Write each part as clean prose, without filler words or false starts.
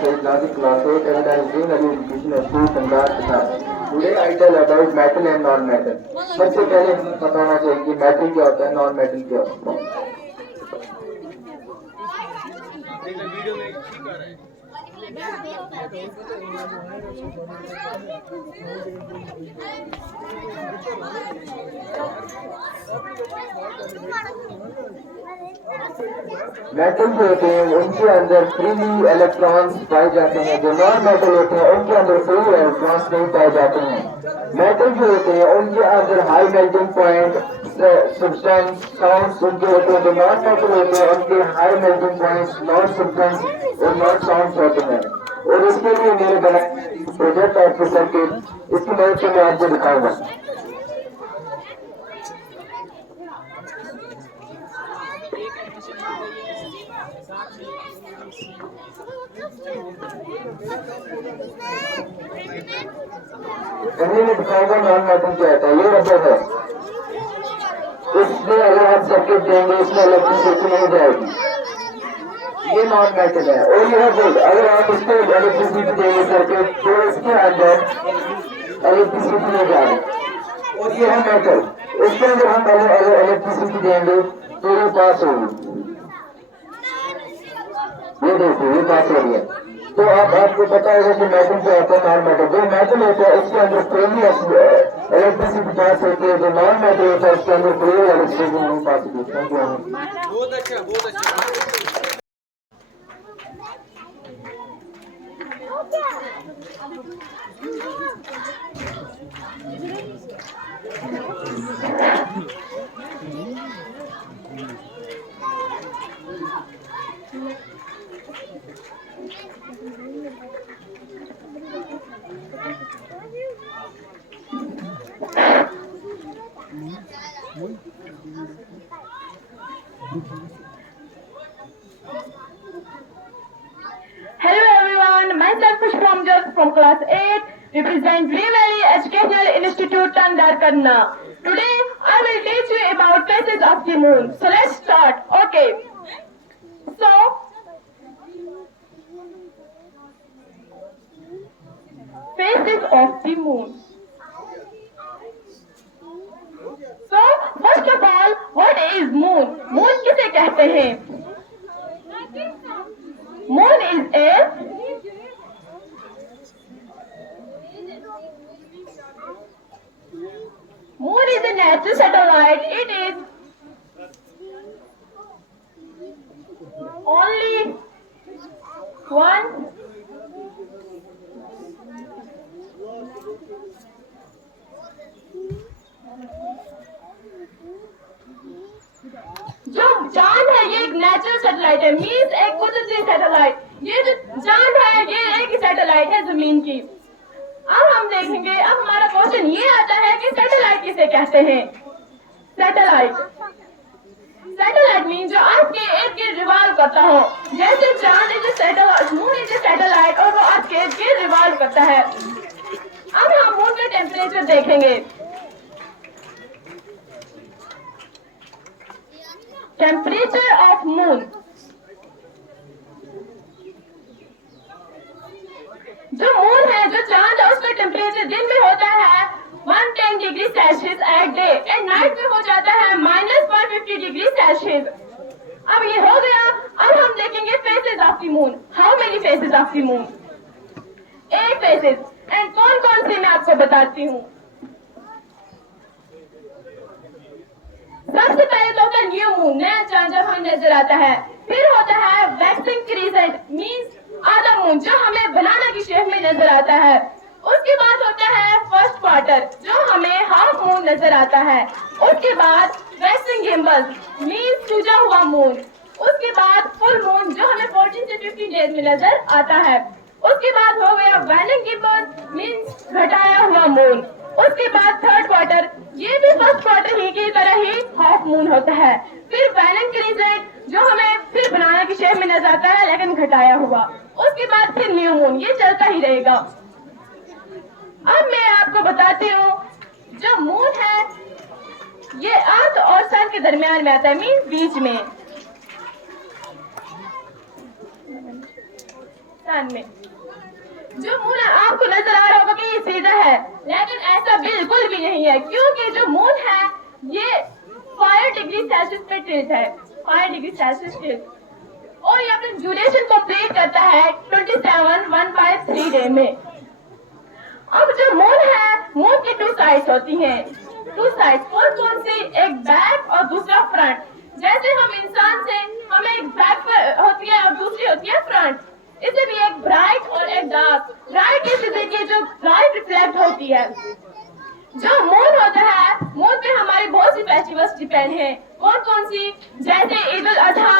Said Logic Class 8 and I am doing education at school Sanglar Prasad. Today I tell about metal and non-metal. सबसे पहले हमें पता होना चाहिए कि मेटल क्या होता है, नॉन मेटल क्या होता है। मेटल जो होते हैं उनके अंदर फ्रीली इलेक्ट्रॉन्स पाए जाते हैं, जो नॉन मेटल होते हैं उनके अंदर फ्री इलेक्ट्रॉन्स नहीं पाए जाते हैं। मेटल जो होते हैं उनके अंदर high melting point substance sounds उनके होते हैं, जो नॉन मेटल होते हैं उनके high melting points non substance और नॉन साउंड्स होते हैं। और इसके लिए मेरे बनाए प्रोजेक्ट आपके सर्किट, इसकी मदद से मैं आपको दिखाऊंगा। पहले मैं दिखाऊंगा नॉन मेटल क्या होता है। ये रबर है, इसमें अगर आप सर्किट देंगे इसमें इलेक्ट्रिसिटी नहीं जाएगी, ये नॉन मेटल है। और यह गुड, अगर आप इसको इलेक्ट्रिसिटी देंगे सर्किट तो इसके अंदर इलेक्ट्रिसिटी नहीं जाएगी। और ये है मेटल, इसके अंदर हम पहले इलेक्ट्रिसिटी देंगे तो ये पास होगी। ये देखिए ये पास हो रही है। तो अब आपको पता होगा कि मेटल क्या होता है, नॉन मेटल। जो मेटल होता है उसके अंदर फ्री इलेक्ट्रिसिटी पास होती है, जो नॉन मेटल होता है उसके अंदर फ्री इलेक्ट्रिसिटी नहीं पास होती है। बहुत अच्छा, बहुत अच्छा। Hello everyone, myself is from class 8, represent Dream Valley Educational Institute, Tandar Karna. Today I will teach you about phases of the moon. So let's start. Okay. So phases of the moon. So first of all, what is moon? Moon किसे कहते हैं? Moon is a natural satellite. It is only one जो चांद है ये एक natural satellite है, means एक कुदरती सैटेलाइट। ये जो चांद है ये एक सैटेलाइट है जमीन की। अब हम देखेंगे, अब हमारा क्वेश्चन ये आता है कि सैटेलाइट किसे कहते हैं। सैटेलाइट मीन जो आपके इर्द गिर्द रिवॉल्व करता हो, जैसे चांद is satellite, moon is satellite और वो आपके इर्द गिर्द रिवॉल्व करता है। अब हम मून का टेम्परेचर देखेंगे। टेम्परेचर ऑफ मून, जो मून है जो चांद है उसका टेम्परेचर दिन में होता है 110 degree Celsius at day and night में हो जाता है -150 डिग्री सेल्सियस। अब ये हो गया। अब हम देखेंगे faces of the moon. How many faces of the moon? 8 faces. And कौन कौन से मैं आपको बताती हूँ। सबसे पहले तो होता है न्यू मून, नया चांद जब हमें नजर आता है। फिर होता है वैक्सिंग क्रीसेंट मींस आधा मून जो हमें बनाना की शेप में नजर आता है। उसके बाद होता है फर्स्ट क्वार्टर जो हमें हाफ मून नजर आता है। उसके बाद वैक्सिंग गिम्बल्स मींस सूजा हुआ मून। उसके बाद फुल मून जो हमें 14 से 15 डेज में नजर आता है। उसके बाद हो गया वैनिंग गिम्बल्स मींस घटाया हुआ मून। उसके बाद थर्ड क्वार्टर, ये भी फर्स्ट क्वार्टर ही की तरह ही हाफ मून होता है। फिर वैनिंग क्रीसेंट जो हमें फिर बनाना की शेप में नजर आता है लेकिन घटाया हुआ। उसके बाद फिर न्यू मून, ये चलता ही रहेगा। अब मैं आपको बताती हूँ, जो मून है ये अर्थ और सन के दरमियान में आता है, मींस बीच में। पाकिस्तान में। जो मून आपको नजर आ रहा होगा कि ये सीधा है, लेकिन ऐसा बिल्कुल भी नहीं है, क्योंकि जो मून है ये 5 डिग्री सेल्सियस पे टिल्ट है, 5 डिग्री सेल्सियस टिल्ट, और ये अपनी ड्यूरेशन कंप्लीट करता है 27,153 डे में। अब जो मून है, मून की 2 साइड्स होती हैं, 2 साइड्स कौन कौन सी, एक बैक और दूसरा फ्रंट। जैसे हम इंसान से हमें एक बैक होती है और दूसरी होती है फ्रंट। इसे भी एक ब्राइट और एक डार्क। ब्राइट इसे देखिए जो ब्राइट रिफ्लेक्ट होती है। जो मून होता है, मून पे हमारे बहुत सी फेस्टिवल्स डिपेंड हैं। कौन कौन सी, जैसे ईद उल अजहा,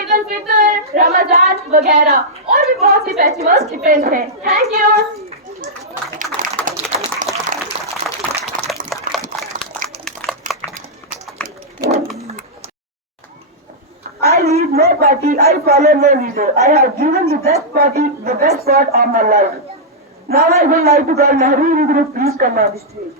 ईद उल फितर, रमजान वगैरह, और भी बहुत सी फेस्टिवल्स डिपेंड हैं। Thank you. I lead no party, I follow no leader. I have given the best party, the best part of my life. Now I would like to call Nehru Group, please come on the stage.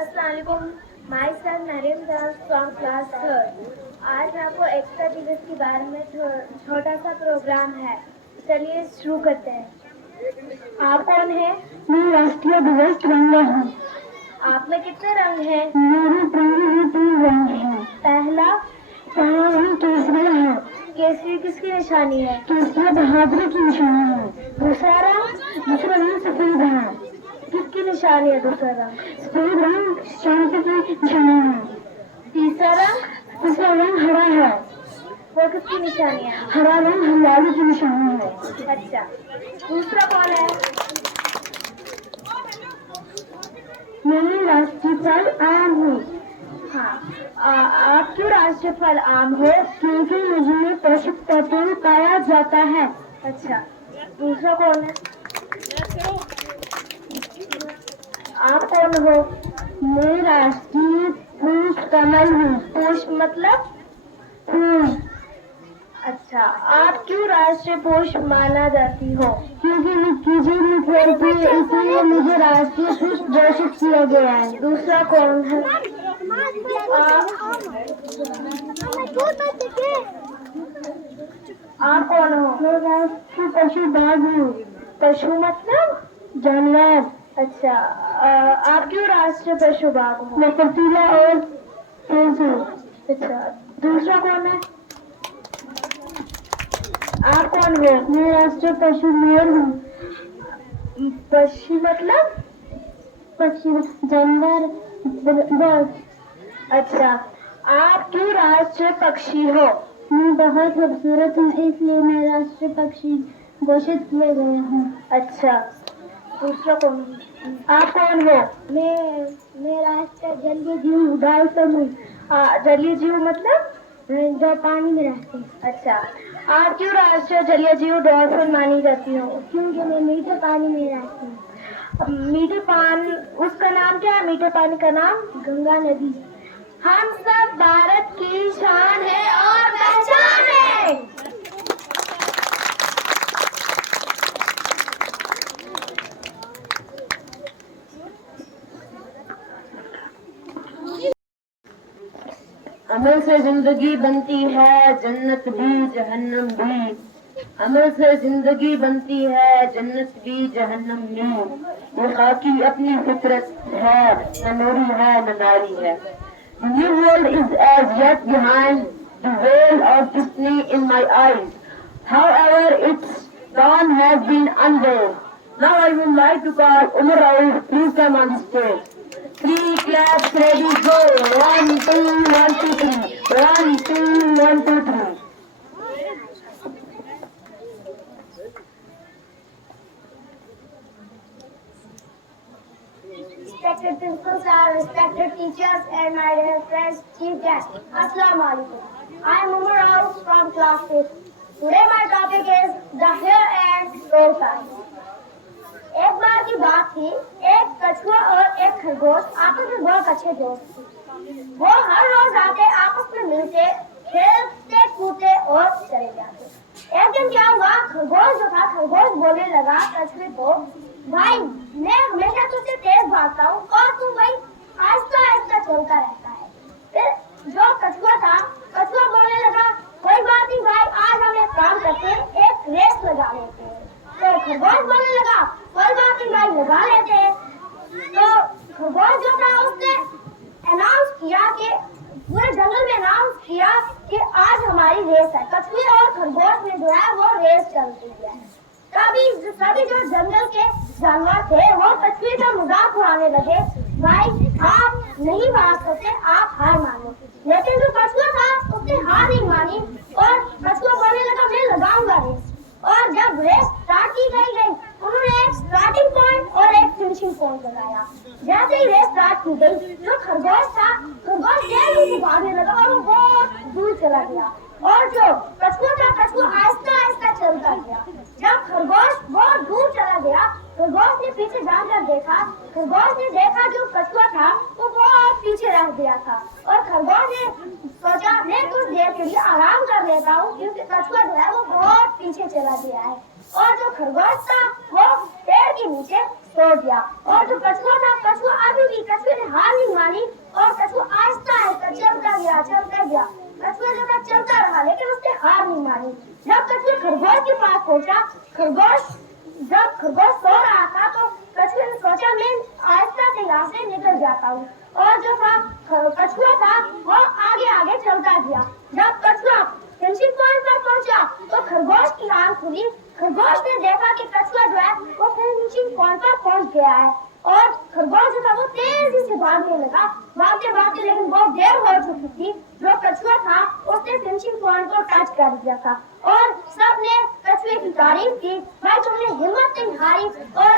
अस्सलामुअलैकुम, my son Mariam Das from class 3। आज आपको एकता दिवस के बारे में छोटा सा programme है। चलिए शुरू करते हैं। आप कौन है? मैं राष्ट्रीय दिवस तिरंगा हूँ। आप में कितने रंग हैं? मेरे तिरंगे में 3 रंग हैं। पहला रंग केसरी है। केसरी किसकी निशानी है? केसरी बहादुरी की निशानी है। दूसरा रंग? दूसरा रंग सफेद है। किसकी निशानी है दूसरा रंग? सफेद रंग शांति की निशानी है। तीसरा रंग? तीसरा रंग हरा है। वो किसकी निशानी है? हरा रंग हरियाली की निशानी है। अच्छा, दूसरा कौन है? मैं राष्ट्रीय फल आम हूँ। हाँ, आप क्यों राष्ट्रीय फल आम हो? क्योंकि मुझे पोषक तत्व पाया जाता है। अच्छा, दूसरा कौन है? आप कौन हो? मैं राष्ट्रीय पुष्प कमल हूँ। पुष्प मतलब? फूल। अच्छा, आप क्यों राष्ट्रीय पुष्प माना जाती हो? क्योंकि मिट्टी में फैलती है, इसलिए मुझे राष्ट्रीय पुष्प घोषित किया गया है। दूसरा कौन है? आप कौन हो? मैं राष्ट्रीय पशु बाघ हूँ। पशु मतलब? जानवर। अच्छा, आप क्यों राष्ट्रीय पशु बाघ हो? मैं फर्तीला और तेज हूँ। अच्छा, दूसरा कौन है? आप कौन हो? मैं राष्ट्रीय पशु मोर हूँ। पशु मतलब? पक्षी जानवर बर्ड। अच्छा, आप क्यों राष्ट्रीय पक्षी हो? मैं बहुत खूबसूरत हूँ, इसलिए मैं राष्ट्रीय पक्षी घोषित किए गए हूँ। अच्छा, दूसरा कौन? आप कौन हो? मैं राष्ट्रीय जलीय जीव डॉल्फिन हूँ। जलीय जीव मतलब? जो पानी में रहते हैं। अच्छा, आप क्यों राष्ट्रीय जलीय जीव डॉल्फिन मानी जाती हो? क्योंकि मैं मीठे पानी में रहती हूँ। मीठे पानी, उसका नाम क्या है? मीठे पानी का नाम? गंगा नदी। हम सब भारत की शान है और पहचान है। अमल से जिंदगी बनती है, जन्नत भी जहन्नम भी। अमल से जिंदगी बनती है, जन्नत भी जहन्नम भी। ये खाकी अपनी फितरत है, न नूरी है न नारी है। The new world is as yet behind the veil of destiny in my eyes. However, its dawn has been unveiled. Now I would like to call Umar Raouf. Please come on the stage. 3 claps, ready, go. 1, 2, 1, 2, 3. 1, 2, 1, 2, 3. Respected principal sir, respected teachers, and my dear friends, chief guest. Assalamu alaikum. I am Umar Raouf from class 5th. Today my topic is the hair and soul science. एक बार की बात थी, एक कछुआ और एक खरगोश आपस में बहुत अच्छे दोस्त थे। वो हर रोज आते, आपस में मिलते, खेलते कूदते और चले जाते। एक दिन क्या हुआ, खरगोश जो था, खरगोश बोलने लगा कछुए को, भाई मैं हमेशा तुझसे तेज भागता हूँ और तू भाई आहिस्ता आहिस्ता चलता रहता है। फिर जो कछुआ था, कछुआ बोलने लगा, कोई बात नहीं भाई, आज हम एक काम करते हैं, एक रेस लगा लेते हैं। तो खरगोश बोलने लगा, कोई बात नहीं भाई, लगा लेते हैं। तो खरगोश जो था उसने अनाउंस किया कि पूरे जंगल में अनाउंस किया कि आज हमारी रेस है। कछुए और खरगोश में जो है वो रेस चल रही है। सभी जो जंगल के जानवर थे वो कछुए का मजाक उड़ाने लगे, भाई आप नहीं भाग सकते, आप हार मानो। लेकिन जो कछुआ था उसने हार नहीं मानी और कछुआ बोलने लगा, मैं लगाऊंगा रेस। और जब रेस स्टार्ट की गई, उन्होंने एक स्टार्टिंग पॉइंट और एक फिनिशिंग पॉइंट लगाया। जैसे ही रेस स्टार्ट की गई, जो खरगोश था, खरगोश तेजी से भागने लगा और वो बहुत दूर चला गया। और जो कछुआ था, कछुआ आहिस्ता आहिस्ता चलता गया। जब खरगोश बहुत दूर चला गया, खरगोश ने पीछे जाकर देखा, खरगोश ने देखा जो कछुआ था वो बहुत पीछे रह गया था। और खरगोश ने सोचा, मैं कुछ देर के लिए आराम कर लेता हूँ, क्योंकि कछुआ जो है वो बहुत पीछे चला गया है। और जो खरगोश था वो पेड़ के नीचे सो गया। और जो कछुआ था, कछुआ अभी भी, कछुए ने हार नहीं मानी और कछुआ आहिस्ता आहिस्ता चलता गया। कछुआ जो था चलता रहा, लेकिन उसने हार नहीं मानी। जब कछुआ खरगोश के पास पहुंचा, जब खरगोश सो रहा था, तो कछुए ने सोचा, मैं आहिस्ता से यहाँ से निकल जाता हूँ। और जो था कछुआ था वो आगे आगे चलता गया। जब कछुआ फिनिशिंग पॉइंट पर पहुंचा तो खरगोश की आंख खुली। खरगोश ने देखा कि कछुआ जो है वो फिनिशिंग पॉइंट पर पहुंच गया है। और खरगोश जो था वो तेजी से भागने लगा, भागते भागते, लेकिन बहुत देर हो चुकी थी। जो कछुआ था उसने फिनिशिंग पॉइंट को टच कर दिया था और सबने कछुए की तारीफ की, भाई तुमने हिम्मत नहीं हारी और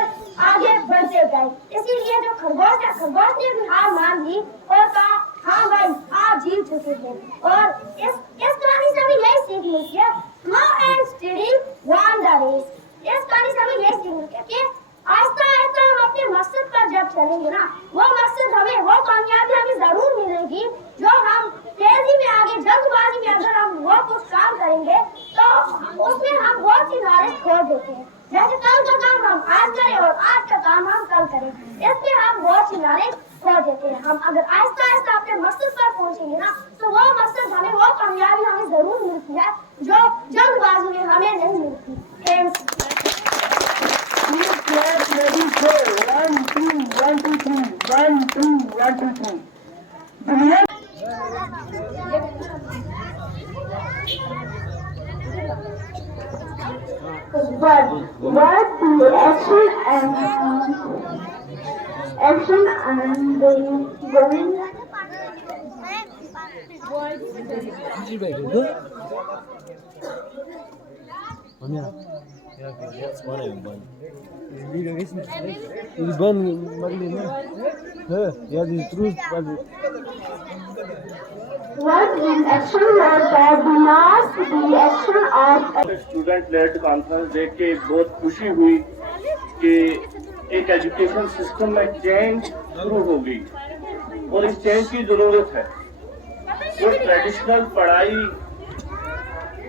आगे बढ़ते गए। इसीलिए जो खरगोश था, खरगोश ने भी हार मान ली और कहा, हाँ भाई आप जीत चुके थे। और इस कहानी से हमें यही सीख मिलती है, slow and steady won the race. इस कहानी से हमें यही सीख मिलती है कि आहिस्ता आहिस्ता हम अपने मकसद पर जब चलेंगे ना, वो मकसद हमें, वो कामयाबी हमें जरूर मिलेगी। जो हम तेजी में आगे, जल्दबाजी में अगर हम वो कुछ काम करेंगे तो उसमें हम बहुत सी नॉलेज खो देते हैं। जैसे कल का काम हम आज करें और आज का काम हम कल करें, इसमें हम बहुत सी नॉलेज खो देते हैं। हम अगर आहिस्ता आहिस्ता अपने मकसद पर पहुंचेंगे ना, तो वो मकसद हमें, वो कामयाबी हमें जरूर मिलती है जो जल्दबाजी में हमें नहीं मिलती। थैंक्स। Ready, go. 1, 2, 1, 2, 3. 1, 2, 1, 2, 3. दुनिया What the action and the going. What is action was that the last the action of student led conference देख के बहुत खुशी हुई कि एक एजुकेशन सिस्टम में चेंज शुरू हो गई और इस चेंज की जरूरत है। वो ट्रेडिशनल पढ़ाई,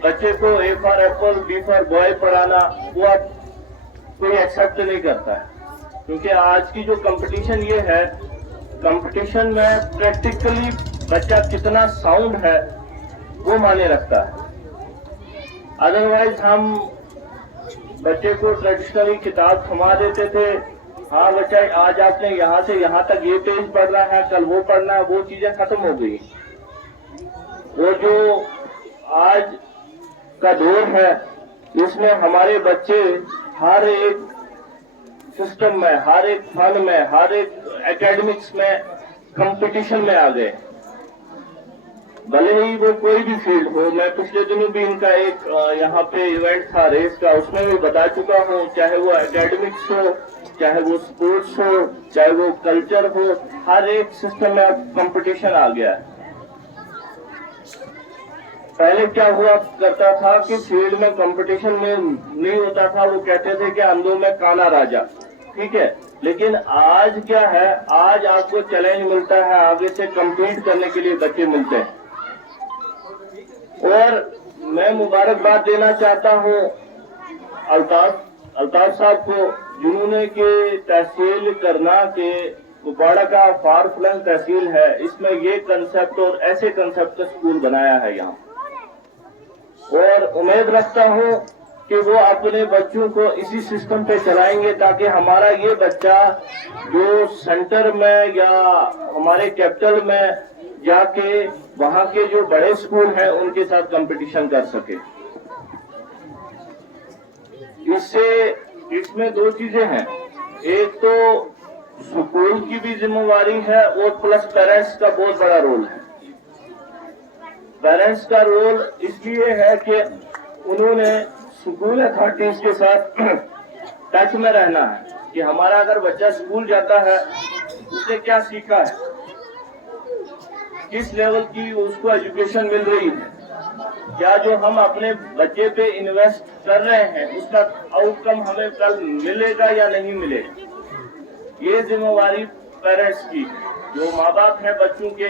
बच्चे को A for apple B for boy पढ़ाना, वो अब कोई एक्सेप्ट नहीं करता है, क्योंकि आज की जो कंपटीशन ये है, कंपटीशन में प्रैक्टिकली बच्चा कितना साउंड है वो माने रखता है। अदरवाइज हम बच्चे को ट्रेडिशनली किताब थमा देते थे, हाँ बच्चा आज आपने यहाँ से यहाँ तक ये पेज पढ़ रहा है, कल वो पढ़ना है, वो चीजें खत्म हो गई। वो जो आज का दौर है इसमें हमारे बच्चे हर एक सिस्टम में, हर एक फन में, हर एक एकेडमिक्स में कंपटीशन में आ गए, भले ही वो कोई भी फील्ड हो। मैं पिछले दिनों भी इनका एक यहाँ पे इवेंट था रेस का, उसमें भी बता चुका हूँ, चाहे वो एकेडमिक्स हो, चाहे वो स्पोर्ट्स हो, चाहे वो कल्चर हो, हर एक सिस्टम में कंपटीशन आ गया है। पहले क्या हुआ करता था कि फील्ड में कंपटीशन में नहीं होता था, वो कहते थे कि अंधों में काना राजा, ठीक है, लेकिन आज क्या है, आज आपको चैलेंज मिलता है, आगे से कम्पीट करने के लिए बच्चे मिलते हैं। और मैं मुबारकबाद देना चाहता हूँ अल्ताफ साहब को, जिन्होंने कि तहसील करना के कुपवाड़ा का फार फ्लंग तहसील है, इसमें ये कंसेप्ट और ऐसे कंसेप्ट का स्कूल बनाया है यहाँ। और उम्मीद रखता हूँ कि वो अपने बच्चों को इसी सिस्टम पे चलाएंगे, ताकि हमारा ये बच्चा जो सेंटर में या हमारे कैपिटल में जाके वहाँ के जो बड़े स्कूल हैं उनके साथ कंपटीशन कर सके। इसमें दो चीजें हैं, एक तो स्कूल की भी जिम्मेवारी है और प्लस पेरेंट्स का बहुत बड़ा रोल है। पेरेंट्स का रोल इसलिए है कि उन्होंने स्कूल अथॉरिटीज के साथ टच में रहना है कि हमारा अगर बच्चा स्कूल जाता है उसने क्या सीखा है, किस लेवल की उसको एजुकेशन मिल रही है, क्या जो हम अपने बच्चे पे इन्वेस्ट कर रहे हैं उसका आउटकम हमें कल मिलेगा या नहीं मिलेगा। ये जिम्मेवारी पेरेंट्स की, जो माँ बाप है बच्चों के।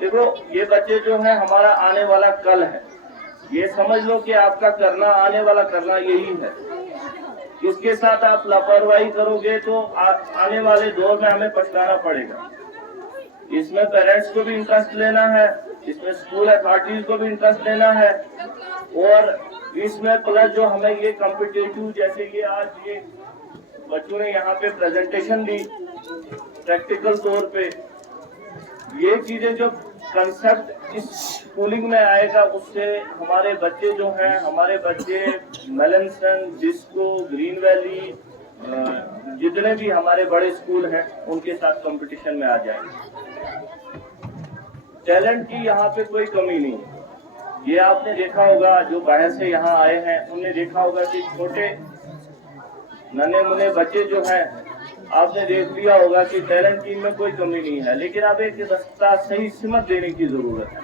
देखो, ये बच्चे जो है हमारा आने वाला कल है, ये समझ लो कि आपका करना, आने वाला करना यही है। इसके साथ आप लापरवाही करोगे तो आने वाले दौर में हमें पछताना पड़ेगा। इसमें पेरेंट्स को भी इंटरेस्ट लेना है, इसमें स्कूल अथॉरिटीज को भी इंटरेस्ट लेना है, और इसमें प्लस जो हमें ये कॉम्पिटिटिव, जैसे ये आज ये बच्चों ने यहाँ पे प्रेजेंटेशन दी प्रैक्टिकल तौर पे, ये चीजें जो कंसेप्ट इस स्कूलिंग में आएगा उससे हमारे बच्चे जो हैं, हमारे बच्चे मेलनसन, डिस्को, ग्रीन वैली, जितने भी हमारे बड़े स्कूल हैं उनके साथ कंपटीशन में आ जाएंगे। टैलेंट की यहाँ पे कोई कमी नहीं है। ये आपने देखा होगा, जो बाहर से यहाँ आए हैं उन्हें देखा होगा कि छोटे नन्हे मुन्ने बच्चे जो हैं, आपने देख लिया होगा कि टैलेंट की में कोई कमी नहीं है, लेकिन अब एक रास्ता सही सिमत देने की जरूरत है,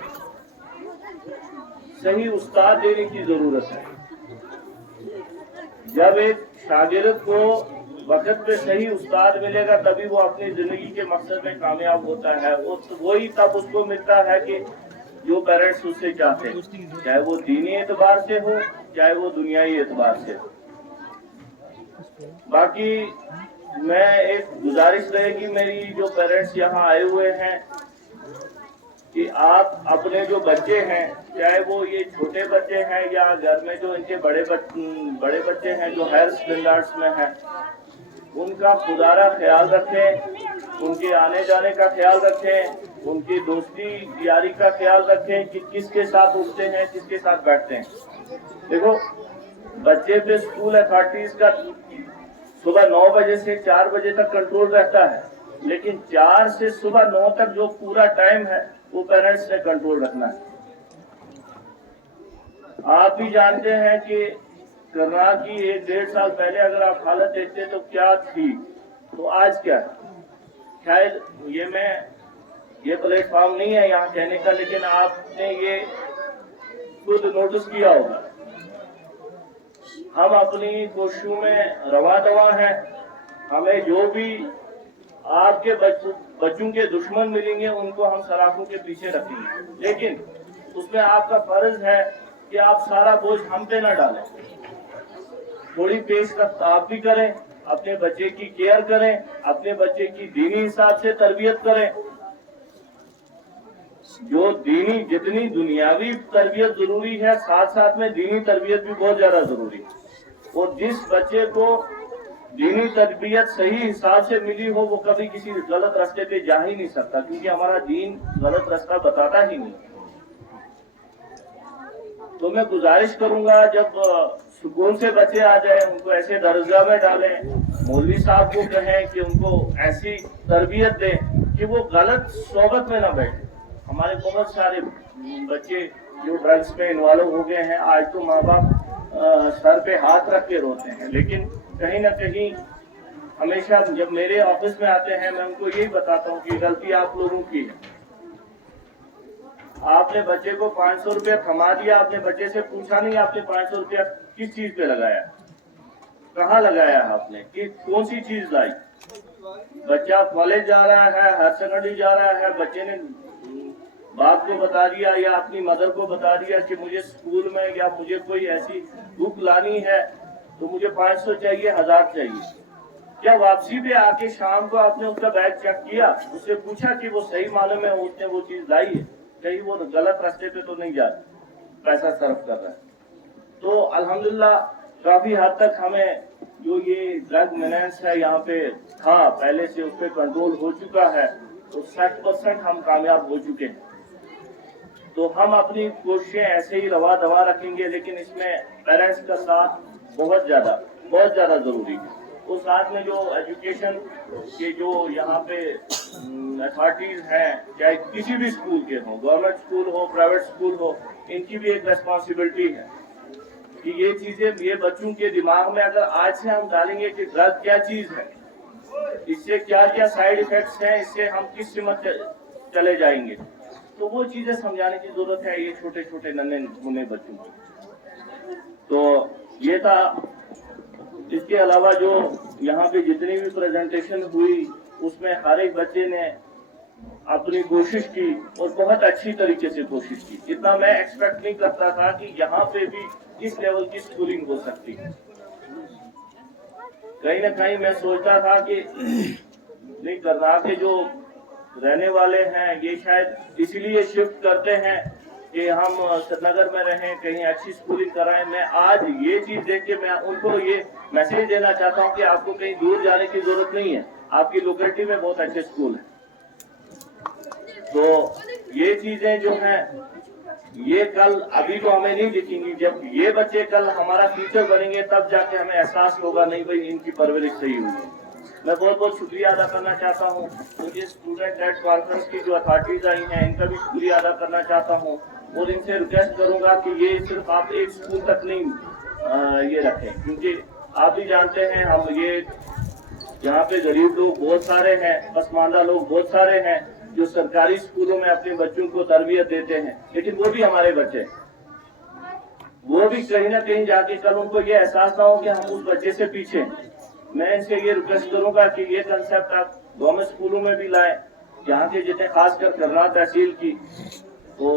सही उस्ताद देने की जरूरत है। जब एक शागिर्द को वक्त पे सही उस्ताद मिलेगा तभी वो अपनी जिंदगी के मकसद में कामयाब होता है। वही तब उसको मिलता है कि जो पेरेंट्स उससे चाहते हैं, चाहे वो दीनी एतबार से हो चाहे वो दुनियाई एतबार से हो। बाकी मैं एक गुजारिश रहेगी मेरी, जो पेरेंट्स यहाँ आए हुए हैं, कि आप अपने जो बच्चे हैं, चाहे वो ये छोटे बच्चे हैं या घर में जो इनके बड़े बच्चे हैं जो हायर स्टैंडर्ड्स में हैं, उनका खुदारा ख्याल रखें, उनके आने जाने का ख्याल रखें, उनकी दोस्ती यारी का ख्याल रखें कि किसके साथ उठते हैं, किसके साथ बैठते हैं। देखो, बच्चे पे स्कूल अथॉरिटीज का सुबह 9 बजे से 4 बजे तक कंट्रोल रहता है, लेकिन 4 से सुबह 9 तक जो पूरा टाइम है वो पेरेंट्स ने कंट्रोल रखना है। आप भी जानते हैं कि करना की 1-1.5 साल पहले अगर आप हालत देखते तो क्या थी, तो आज क्या है। शायद ये प्लेटफॉर्म नहीं है यहाँ कहने का, लेकिन आपने ये खुद नोटिस किया होगा। हम अपनी कोशिशों में रवा दवा हैं, हमें जो भी आपके बच्चों के दुश्मन मिलेंगे उनको हम सलाखों के पीछे रखेंगे, लेकिन उसमें आपका फर्ज है कि आप सारा बोझ हम पे न डालें। थोड़ी पेशरफ्त आप भी करें, अपने बच्चे की केयर करें, अपने बच्चे की दीनी हिसाब से तरबियत करें। जो दीनी, जितनी दुनियावी तरबियत जरूरी है, साथ साथ में दीनी तरबियत भी बहुत ज्यादा जरूरी है। और जिस बच्चे को दीनी तरबियत सही हिसाब से मिली हो वो कभी किसी गलत रास्ते पे जा ही नहीं सकता, क्योंकि हमारा दीन गलत रास्ता बताता ही नहीं। तो मैं गुजारिश करूंगा, जब सुकून से बच्चे आ जाए उनको ऐसे दर्जा में डालें, मौलवी साहब को कहें कि उनको ऐसी तरबियत दें कि वो गलत सोबत में ना बैठे। हमारे बहुत सारे बच्चे जो ड्रग्स में इन्वॉल्व हो गए हैं, आज तो माँ बाप सर पे हाथ रख के रोते हैं, लेकिन कहीं ना कहीं हमेशा जब मेरे ऑफिस में आते हैं मैं उनको यही बताता हूँ कि गलती आप लोगों की है। आपने बच्चे को 500 रुपया थमा दिया, आपने बच्चे से पूछा नहीं आपने 500 रुपया किस चीज पे लगाया। कहाँ लगाया है आपने, कि कौन सी चीज लाई। बच्चा कॉलेज जा रहा है, हायर सेकेंडरी जा रहा है, बच्चे ने बाप को बता दिया या अपनी मदर को बता दिया कि मुझे स्कूल में या मुझे कोई ऐसी बुक लानी है तो मुझे 500 चाहिए, 1000 चाहिए। क्या वापसी पे आके शाम को आपने उसका बैग चेक किया, उससे पूछा कि वो सही मालूम है उसने वो चीज लाई है, कहीं वो गलत रास्ते पे तो नहीं जा रहा, पैसा सर्व कर रहा है। तो अल्हम्दुलिल्लाह काफी हद तक हमें जो ये ड्रग मेनेंस है यहाँ पे था पहले से, उस पर कंट्रोल हो चुका है, तो 60% हम कामयाब हो चुके हैं। तो हम अपनी कोशिशें ऐसे ही रवा दवा रखेंगे, लेकिन इसमें पेरेंट्स का साथ बहुत ज्यादा जरूरी है। तो साथ में जो एजुकेशन के जो यहाँ पे अथॉरिटीज हैं, चाहे किसी भी स्कूल के हो, गवर्नमेंट स्कूल हो, प्राइवेट स्कूल हो, इनकी भी एक रेस्पॉन्सिबिलिटी है कि ये चीजें ये बच्चों के दिमाग में अगर आज से हम डालेंगे कि ड्रग क्या चीज है, इससे क्या क्या साइड इफेक्ट्स हैं, इससे हम किस सिमत चले जाएंगे, तो वो चीजें समझाने की जरूरत है ये छोटे छोटे नन्हे मुन्ने बच्चों को। तो ये था। इसके अलावा जो यहाँ पे जितनी भी प्रेजेंटेशन हुई उसमें हर एक बच्चे ने अपनी कोशिश की और बहुत अच्छी तरीके से कोशिश की। इतना मैं एक्सपेक्ट नहीं करता था कि यहाँ पे भी इस लेवल की स्कूलिंग हो सकती है। कहीं ना कहीं मैं सोचता था कि नहीं, करनाल के जो रहने वाले हैं ये शायद इसीलिए शिफ्ट करते हैं कि हम श्रीनगर में रहें, कहीं अच्छी स्कूलिंग कराएं। मैं आज ये चीज देख के मैं उनको ये मैसेज देना चाहता हूं कि आपको कहीं दूर जाने की जरूरत नहीं है, आपकी लोकेलिटी में बहुत अच्छे स्कूल हैं। तो ये चीजें जो हैं ये कल अभी तो हमें नहीं दिखेंगी, जब ये बच्चे कल हमारा फ्यूचर बनेंगे तब जाके हमें एहसास होगा नहीं भाई इनकी परवरिश सही हुई है। मैं बहुत बहुत शुक्रिया अदा करना चाहता हूँ। मुझे स्टूडेंट नेट कॉन्फ्रेंस की जो अथॉरिटीज आई हैं इनका भी शुक्रिया अदा करना चाहता हूँ और इनसे रिक्वेस्ट करूंगा कि ये सिर्फ आप एक स्कूल तक नहीं ये रखें, क्योंकि आप भी जानते हैं हम ये यहाँ पे गरीब लोग बहुत सारे हैं, पसमानदा लोग बहुत सारे हैं जो सरकारी स्कूलों में अपने बच्चों को तरबियत देते हैं, लेकिन वो भी हमारे बच्चे, वो भी कहीं ना कहीं जाके कल उनको ये एहसास ना हो कि हम उस बच्चे से पीछे हैं। मैं इनसे ये रिक्वेस्ट करूंगा कि ये कंसेप्ट आप गवर्नमेंट स्कूलों में भी लाएं, यहाँ के जितने खासकर करनाल तहसील की, तो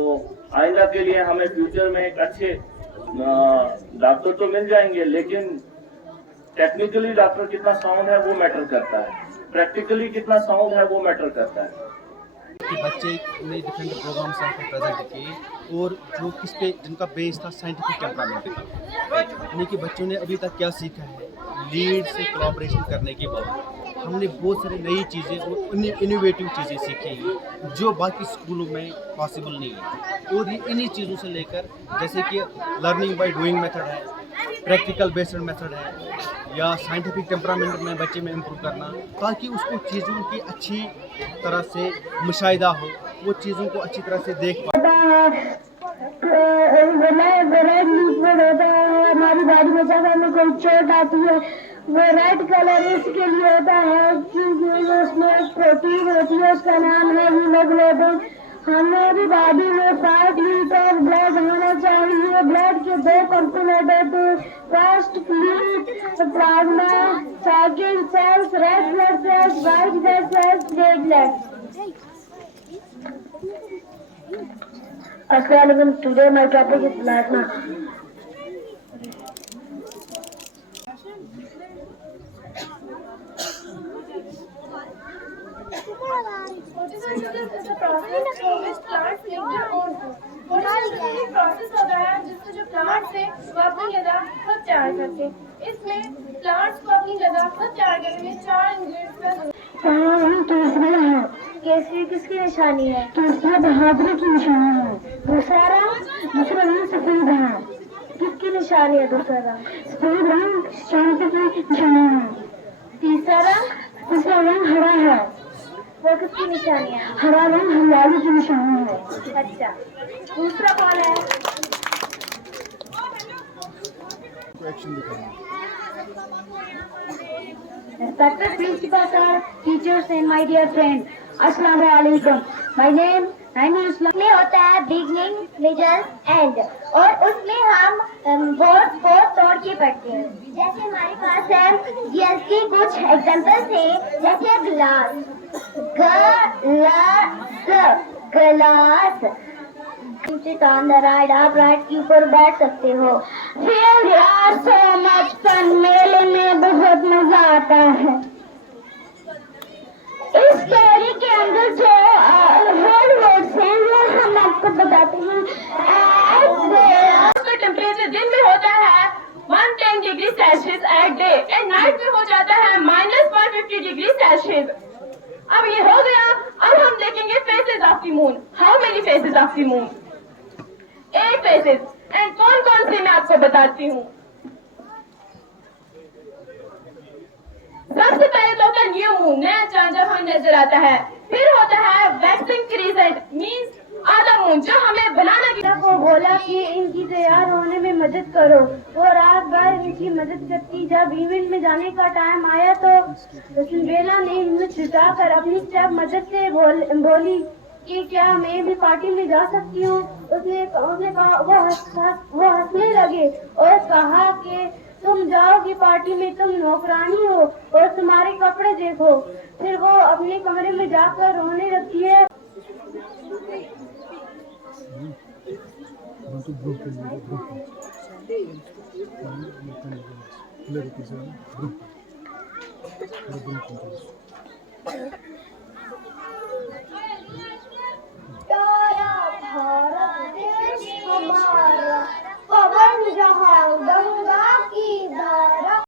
आइंदा के लिए हमें फ्यूचर में एक अच्छे डॉक्टर तो मिल जाएंगे, लेकिन टेक्निकली डॉक्टर कितना साउंड है वो मैटर करता है, प्रैक्टिकली कितना साउंड है वो मैटर करता है। कि बच्चे ने डिफरेंट प्रोग्राम्स यहाँ पे प्रेजेंट किए और जो किस पे जिनका बेस था साइंटिफिक टेम्परामेंट का, यानी कि बच्चों ने अभी तक क्या सीखा है लीड से कोऑपरेशन करने के बाद। हमने बहुत सारी नई चीज़ें और इनोवेटिव चीज़ें सीखी हैं जो बाकी स्कूलों में पॉसिबल नहीं है, और ये इन्हीं चीज़ों से लेकर जैसे कि लर्निंग बाय डूइंग मेथड है, प्रैक्टिकल बेस्ड मेथड है, या साइंटिफिक टेम्परामेंट में बच्चे में इम्प्रूव करना, ताकि उसको चीज़ों की अच्छी तरह से मुशाहिदा हो, वो चीज़ों को अच्छी तरह से देख पाए। हमारी गाड़ी में जब हमें कोई चोट आती है वो रेड कलर इसके लिए होता है क्योंकि उसमें प्रोटीन होती है, उसका नाम है हीमोग्लोबिन। हमारी बॉडी में 5 लीटर ब्लड होना चाहिए। ब्लड के 2 कंपोनेंट होते हैं, first fluid, plasma, second cells, red blood cells, white blood cells, platelets. अस्सलाम वालेकुम, today my topic is plasma. Process होता है जिससे जो प्लांट्स है वो अपनी जगह खुद तैयार करते हैं। इसमें प्लांट्स को अपनी जगह खुद तैयार करने में 4 इंग्रेडिएंट्स केसरी किसकी निशानी है? केसरी बहादुरी की निशानी है। दूसरा रंग सफेद है। किसकी निशानी है दूसरा रंग? सफेद रंग शांति की निशानी है। तीसरा रंग हरा है। वो किसकी निशानी है? हरा रंग हरियाली की निशानी है। अच्छा, दूसरा कौन है? एक्शन दिखाएंगे। Respected principal sir, teachers and my dear friend, Assalamu alaikum. My name में होता है बिगनिंग, मिडल, एंड, और उसमें हम वर्ड्स को तोड़ के पढ़ते हैं। जैसे हमारे पास है GLC, कुछ एग्जांपल्स हैं, जैसे glass, glass, on the ride, आप राइड के ऊपर बैठ सकते हो। फिर यार सो मच फन, मेले में बहुत मजा आता है। इस स्टोरी के अंदर जो वर्ड्स हैं वो हम आपको बताते हैं। उसका टेम्परेचर दिन में होता है 110 degree Celsius at day and night में हो जाता है -150 डिग्री सेल्सियस। अब ये हो गया। अब हम देखेंगे faces of the moon. How many faces of the moon? 8 faces. And कौन कौन से मैं आपको बताती हूँ। सबसे पहले तो होता है न्यू मून, नया चांद जब हमें नजर आता है। फिर होता है वैक्सिंग क्रीसेंट, मींस आधा मून, जो हमें बनाना की को बोला कि इनकी तैयार होने में मदद करो, और रात भर इनकी मदद करती। जब इवेंट में जाने का टाइम आया तो सिंड्रेला ने हिम्मत जुटाकर अपनी स्टेप मदद से बोली कि क्या मैं भी पार्टी में जा सकती हूँ। उसने कहा, वो हंसने लगे और कहा कि तुम जाओगी पार्टी में, तुम नौकरानी हो और तुम्हारे कपड़े देखो। फिर वो अपने कमरे में जाकर रोने लगती है।